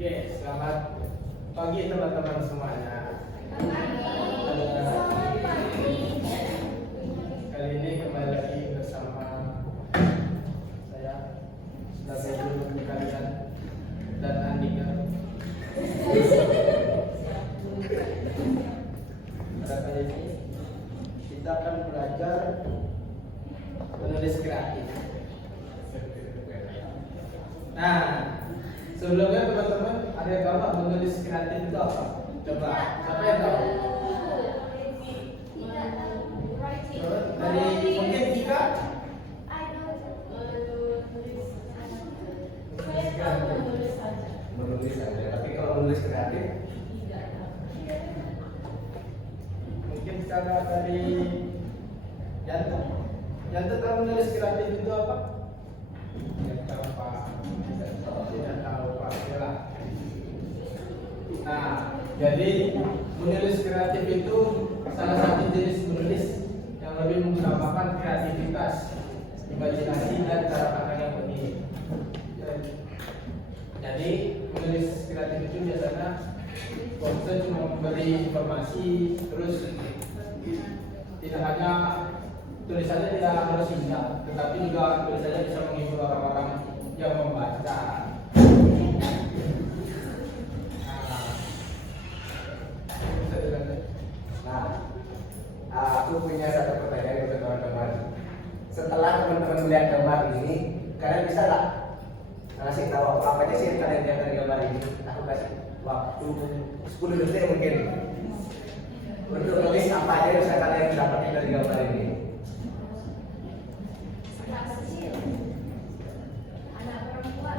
Oke, selamat pagi teman-teman semuanya. Kali ini kembali lagi bersama saya sebagai guru kalian dan Andika. Pada kali ini kita akan belajar menulis kreatif. Nah, sebelumnya teman-teman ada yang tahu nggak menulis kreatif itu apa? Coba, siapa yang tahu? Dari mungkin Tika? Menulis saja, tapi kalau menulis kreatif Mungkin sekarang dari Jantung. Jantung tahu menulis kreatif itu apa? Tidak tahu Pak. Tidak tahu Pak. Yalah. Nah, jadi menulis kreatif itu salah satu jenis menulis yang lebih mengutamakan kreativitas, imajinasi dan cara pandang yang unik. Jadi menulis kreatif itu biasanya fokusnya cuma memberi informasi, terus tidak hanya tulisannya tidak harus indah, tetapi juga tulisannya bisa menghibur orang-orang yang membaca. Nah, aku punya satu pertanyaan untuk teman-teman. Setelah teman-teman melihat gambar ini, kalian bisa nggak ngasih tahu apa aja sih yang kalian lihat dari gambar ini? Aku kasih waktu 10 detik mungkin untuk nulis apa aja yang bisa kalian dapatkan dari gambar ini. Anak kecil, anak perempuan,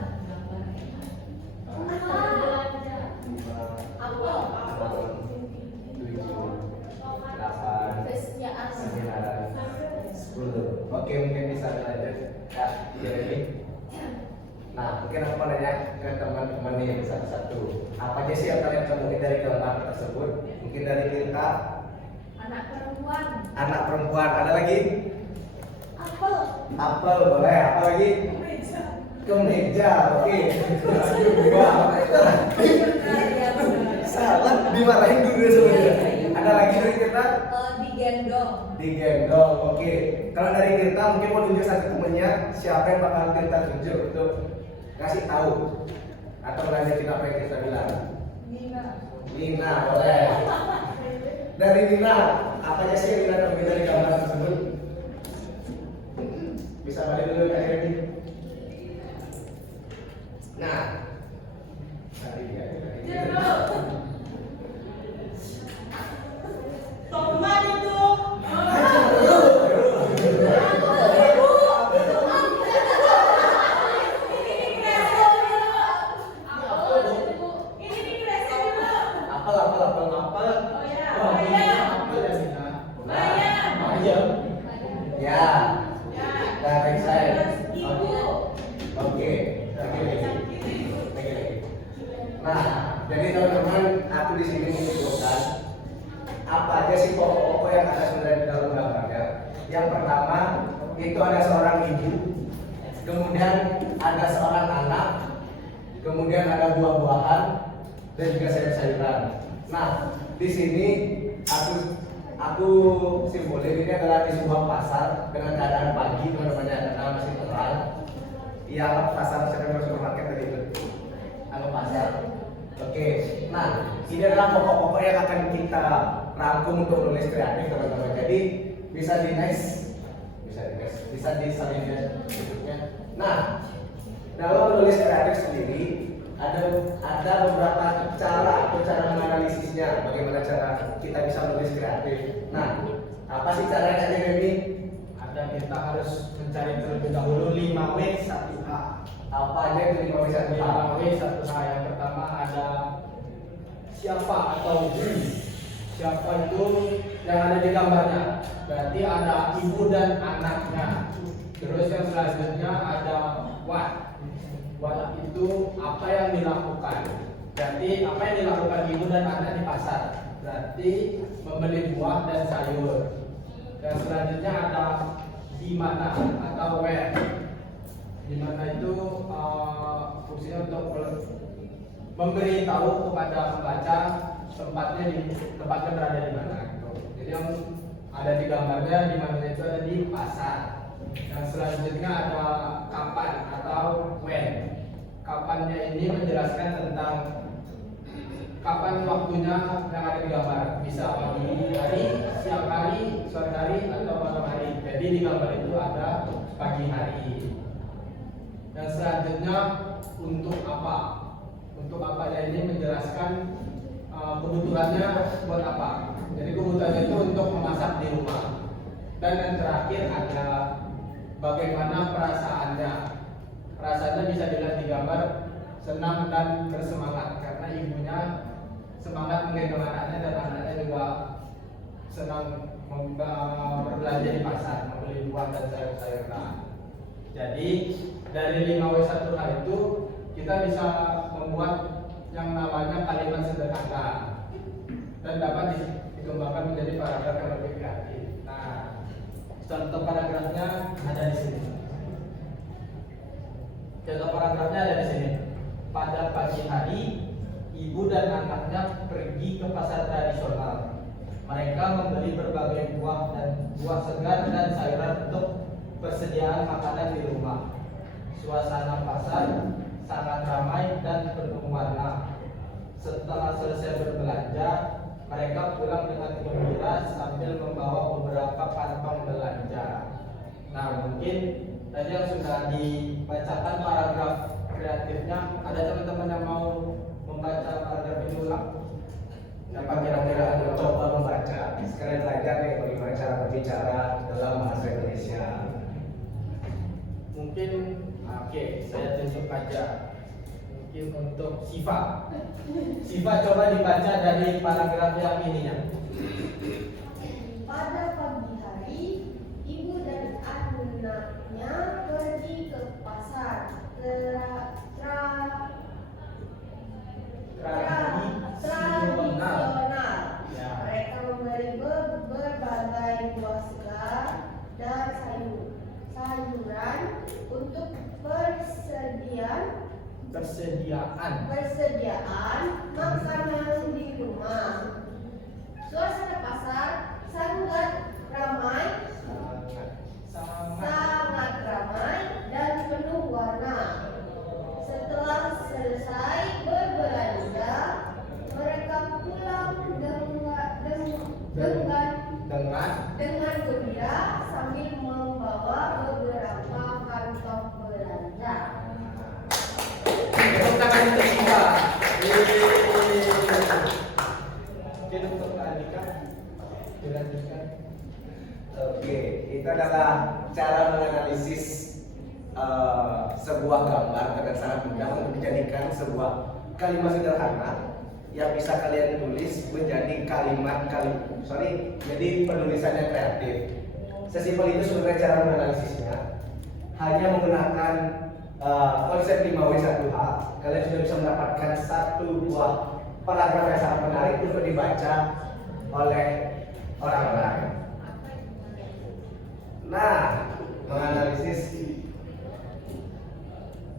Oke, mungkin bisa lanjut. Ya, ini. Nah, mungkin aku mau nanya ke teman-teman nih satu-satu. Apa aja sih yang kalian temuin dari gambar tersebut? Mungkin dari Tirta. anak perempuan, Anak perempuan. Ada lagi? apel, Apel boleh. Apa lagi? meja, Kemeja. Oke. Wah, salah. Dimarahin dulu sebenarnya. Ada lagi dari Tirta? digendong, Digendong. Oke. Kalau dari Tirta mungkin mau tunjuk satu temennya, siapa yang bakal Tirta tunjuk untuk kasih tahu atau melanjutin apa yang Tirta bilang? Nina, Nina boleh. Dari Nina, apa aja sih yang Nina temuin dari gambar tersebut? Bisa balik dulu Kak Edi. Nah, tadi dia. tomat itu, Apel. Oh, ini apa ya Nina? Bayam. Ya. Dari saya. ibu, Oke. Nah, jadi teman-teman, aku di sini menunjukkan apa aja sih pokok-pokok yang ada sebenarnya di dalam gambarnya. Yang pertama itu ada seorang ibu, kemudian ada seorang anak, kemudian ada buah-buahan dan juga sayur-sayuran. Nah, di sini aku simbolin ini adalah di sebuah pasar dengan keadaan pagi teman-temannya karena masih terang. Iya, pasar supermarket tadi itu. Anggap pasar. Oke. Nah, ini adalah pokok-pokok yang akan kita rangkum untuk menulis kreatif teman-teman. Jadi bisa di next, bisa disalin berikutnya. Nah, dalam menulis kreatif sendiri ada beberapa cara atau cara menganalisisnya. Bagaimana cara kita bisa menulis kreatif? Nah, apa sih caranya Kak Jeremy? Ada kita harus mencari terlebih dahulu 5W 1H. Apa aja yang 5W1H? 5W 1H yang pertama ada siapa atau who. Siapa itu yang ada di gambarnya. Berarti ada ibu dan anaknya. Terus yang selanjutnya ada what. What itu apa yang dilakukan. Berarti apa yang dilakukan ibu dan anak di pasar. Berarti membeli buah dan sayur. Yang selanjutnya ada di mana atau where. Di mana itu fungsinya untuk memberitahu kepada pembaca tempatnya berada di mana gitu. Jadi yang ada di gambarnya di mana itu ada di pasar. Yang selanjutnya ada kapan atau when. Kapannya ini menjelaskan tentang kapan waktunya yang ada di gambar. Bisa pagi hari, siang hari, sore hari, atau malam hari. Jadi di gambar itu ada pagi hari. Yang selanjutnya untuk apa? Untuk apanya ini menjelaskan kebutuhannya buat apa. Jadi kebutuhannya itu untuk memasak di rumah. Dan yang terakhir ada bagaimana perasaannya. Perasaannya bisa dilihat di gambar senang dan bersemangat karena ibunya semangat menggendong anaknya dan anaknya juga senang berbelanja di pasar, membeli buah dan sayur-sayuran. Jadi dari 5W1H itu kita bisa membuat yang namanya kalimat sederhana dan dapat dikembangkan menjadi paragraf yang lebih kreatif. Nah, contoh paragrafnya ada di sini. Contoh paragrafnya ada di sini. Pada pagi hari, ibu dan anaknya pergi ke pasar tradisional. Mereka membeli berbagai buah segar dan sayuran untuk persediaan makanan di rumah. Suasana pasar sangat ramai dan penuh warna. Setelah selesai berbelanja, mereka pulang dengan gembira sambil membawa beberapa kantong belanja. Nah, mungkin tadi yang sudah dibacakan paragraf kreatifnya, ada teman-teman yang mau membaca paragraf ini ulang? Siapa kira-kira coba membaca? Sekarang belajar nih bagaimana cara berbicara dalam bahasa Indonesia. Mungkin, oke, saya tunjuk aja. Mungkin untuk Siva. Siva coba dibaca dari paragraf yang ininya. Pada pagi hari, ibu dan anaknya pergi ke pasar tradisional. Ya. Mereka membeli berbagai buah segar dan sayuran untuk persediaan makanan di rumah. Suasana pasar sangat ramai dan penuh warna. Setelah selesai berbelanja, mereka pulang dengan gembira sambil membawa beberapa kantong belanja. Tepuk tangan untuk Siva. Mungkin untuk Kak Andika dilanjutkan. Oke, itu adalah cara menganalisis sebuah gambar dengan sangat mudah untuk dijadikan sebuah kalimat sederhana yang bisa kalian tulis menjadi jadi penulisannya kreatif. Sesimpel itu sebenarnya cara menganalisisnya. Hanya menggunakan konsep 5W1H, kalian sudah bisa mendapatkan satu buah paragraf yang sangat menarik untuk dibaca oleh orang-orang. Nah, menganalisis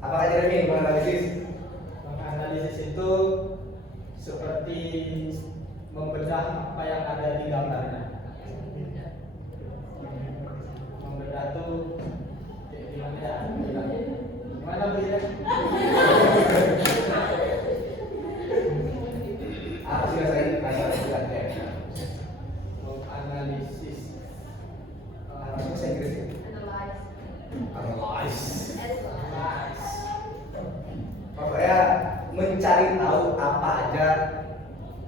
apakah Jeremy menganalisis? Menganalisis itu seperti membedah apa yang ada di gambarnya. Membedah itu kayak gimana ya? Gimana Bu ya? Apa sih bahasa Inggrisnya? Menganalisis. Bahasa Inggris. Analyze. Analyze. Pokoknya mencari tahu apa aja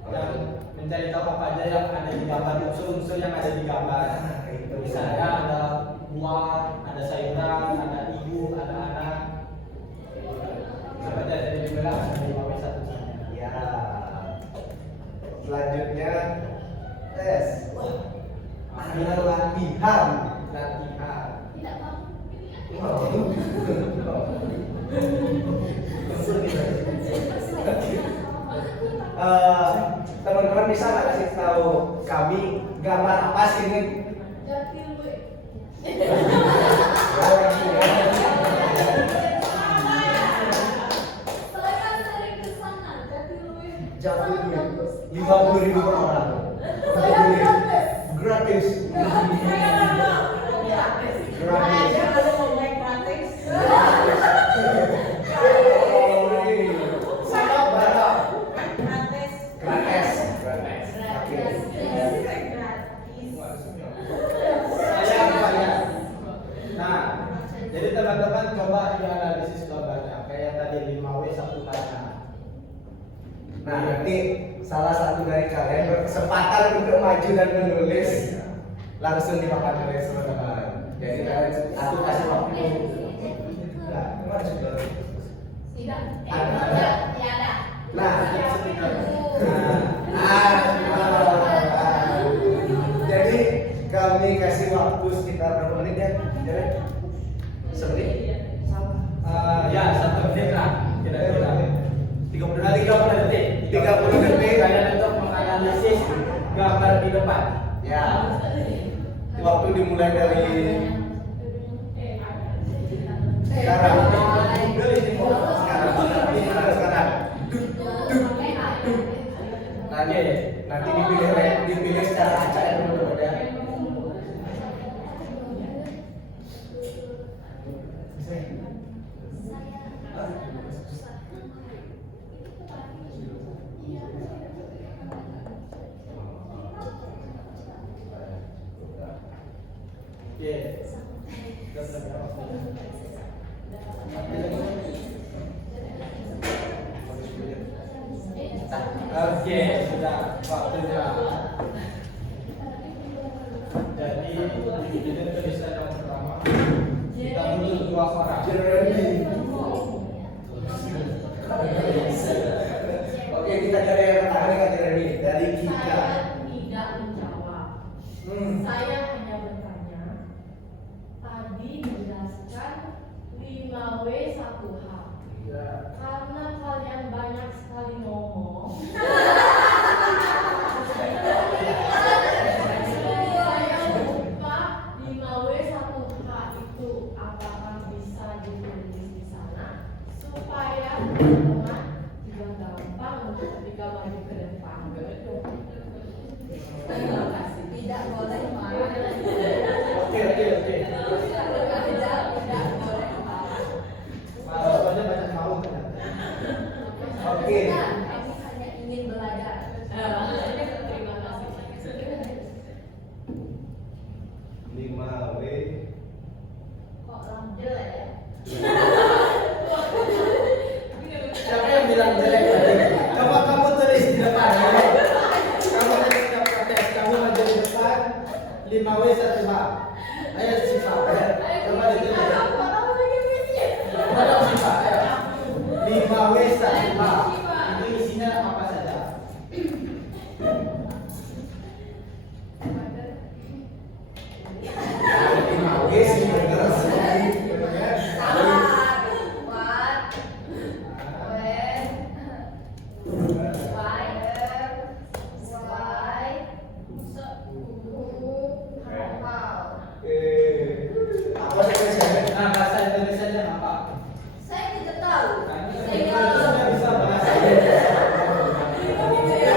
Dan mencari tahu apa aja yang ada di gambar, unsur-unsur yang ada di gambar. Misalnya ada buah, ada sayuran, ada ibu, ada anak. Seperti yang tadi dibilang ada 5W1H. Ya. Selanjutnya tes. Ada latihan. Latihan. Tidak mau. Teman-teman bisa nggak kasih tahu kami gambar apa sih ini? Jatil we. Saya sering kesana. jatuh duit 50.000 per orang. Saya gratis. Gratis. Saya ada. Gratis. Gratis. Saya kalau mau naik gratis. Sama berapa? Gratis. Gratis. Gratis. Oke. Saya banyak. Nah, jadi teman-teman coba dianalisis gambarnya. Kayak tadi 5W 1 kaca. Nah, nanti salah satu dari kalian berkesempatan untuk maju dan menulis langsung di papan tulis teman-teman. Jadi kalian aku kasih waktu. Nah, kemana sudah? Tidak. Ada. Tiada. Nah, jadi kami kasih waktu sekitar berapa menit ya? Jadi semenit? Ya, 1 menit lah. Kira-kira 30 detik. 30 detik. Kalian untuk menganalisis gambar di depan. Ya. Waktu dimulai dari sekarang. Sekarang. Nanti dipilih secara acak ya teman-teman ya. Oke, sudah waktunya. Jadi ini tulisan yang pertama. Kita butuh 2 orang. Jeremy. Oke, kita dari yang pertama nih Kak Jeremy, dari Kika. Saya tidak menjawab. Saya hanya bertanya. Tadi menjelaskan 5W 1H. Karena kalian banyak sekali ngomong. Saya lupa 5W 1H itu apakah bisa ditulis di sana supaya teman-teman juga gampang untuk ketika maju ke depan. Terima kasih. Tidak boleh marah. Oke. Tidak boleh marah. Soalnya banyak mau ternyata. Oke. Kami hanya ingin belajar. Terima kasih. 5W. Kok jelek ya? Siapa yang bilang jelek tadi? Coba kamu tulis di depan. Ya? Kamu tulis di protes, kamu maju di depan 5W 1H. Ayo sifat. Coba ditulis. Mana sifat? 5W 1H. Itu isinya apa saja? Nah, bahasa Indonesianya apa? Saya tidak tahu. Kita sudah bisa bahasa Indonesia. Pak, Pak itu ya,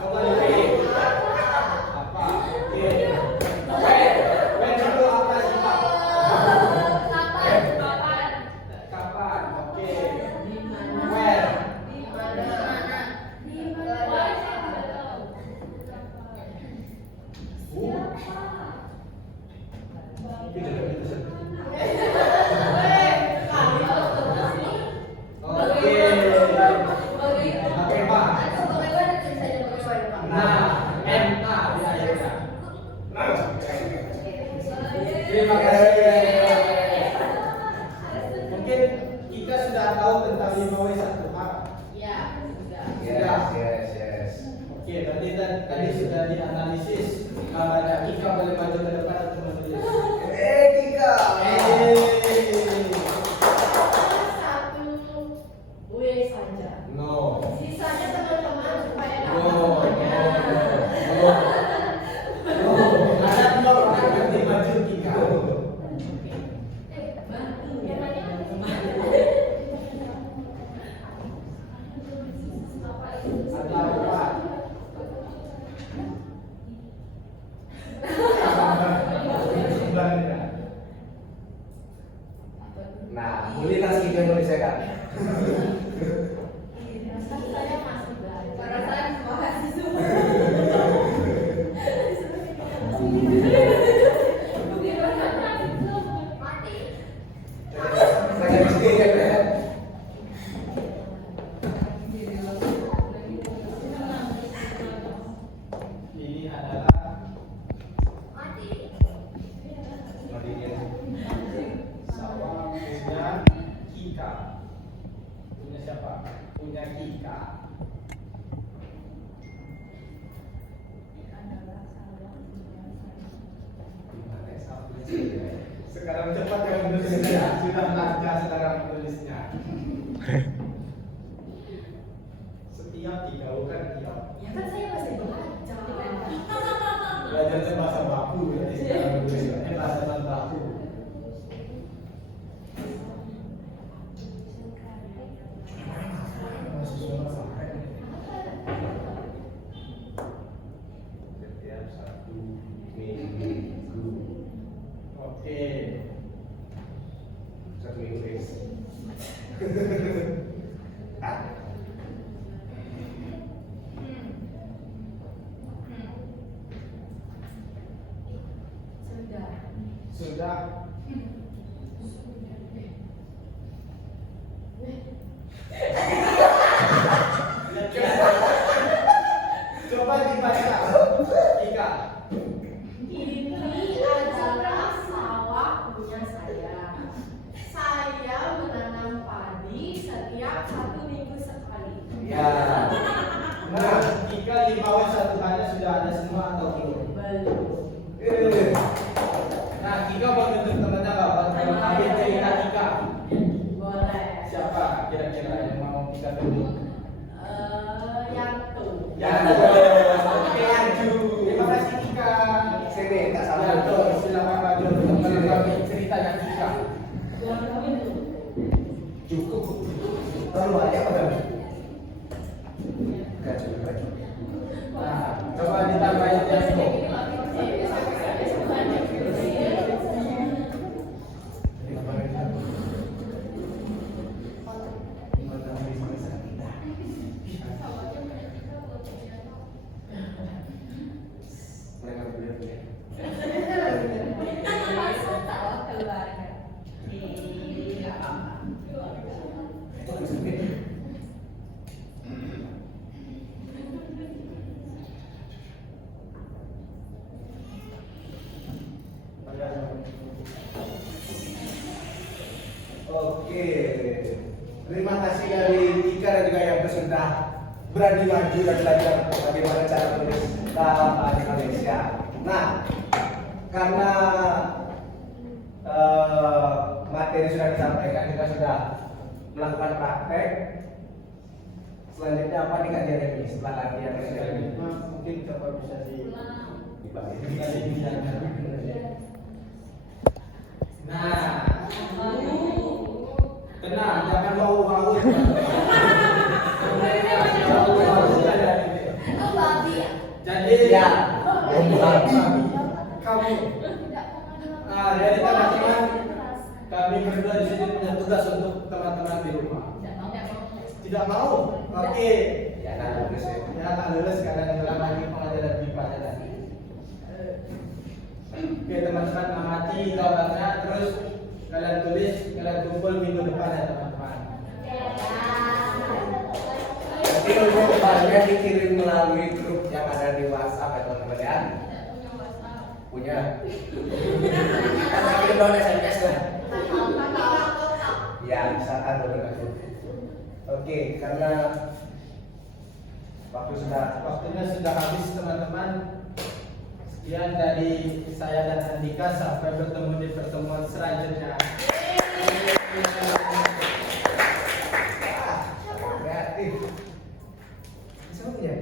coba dipilih. Apa? Oke. Wen itu apa sih Pak? Kapan? Oke. Where? Oke. Oke Pak. Nah, MA di akhirnya. Terima kasih. Mungkin kita sudah tahu tentang 5W 1H. Ya, sudah. Yes. Oke, berarti tadi sudah dianalisis gambarnya. Kika boleh maju ke depan untuk menulis. Kika. Satu W saja. No. Sisanya teman-teman tiap, Tika bukan tiap. Ya kan saya masih belajar. Belajarnya bahasa baku berarti sekarang tulisannya bahasa non baku. Setiap satu minggu. Oke. Satu minggu guys. Ah, Sudah. Sudah. Coba dibaca, Tika. Ini adalah sawah punya saya. Saya menanam padi setiap 1 minggu sekali. ya. Nah, Tika di bawah satu hanya sudah ada semua atau belum? Belum. Nah, Tika mau tunjuk temannya nggak? Kalau ambil cerita Tika, Boleh. siapa kira-kira yang mau Tika tunjuk? Yang tuh. Ya, oke, Aju. Terima kasih Tika. Sini tak Ya, sama tuh, silakan maju untuk menanggapi ceritanya Tika. Yang kami tuh. cukup. Terlalu banyak apa? Enggak cukup. Nah, coba ditambahin tempo. Mereka beliau ya. Tawa keluarga. Iya. Itu harus sendiri. Oke, terima kasih dari Tika dan juga yang sudah berani maju dan belajar bagaimana cara menulis dalam bahasa Indonesia. Nah, karena materi sudah disampaikan, juga sudah melakukan praktek. Selanjutnya apa nih kajian ini setelah latihan yang sudah ini? Mungkin coba bisa Dibagi. dikasih bilangan. Nah, tenang, jangan bau-bau. Itu babi ya? Jadi Ya, kamu, jadi teman-teman, kami berdua di sini punya tugas untuk teman-teman di rumah. Tidak mau? Oke. ya kan lulus ya. Ya, tak lulus kalian ulang lagi pengajaran BIPA tadi. Oke teman-teman, amati gambarnya, terus kalian tulis, kalian kumpul minggu depan ya teman-teman. Nanti untuk kebanyakan dikirim melalui grup yang ada di WhatsApp ya teman-teman ya. Punya. Kan kirim dong SMS lah. Ya, misalkan begitu. Oke, karena Waktunya sudah habis teman-teman. Sekian dari saya dan Andika, sampai bertemu di pertemuan selanjutnya. kreatif. Bisa punya?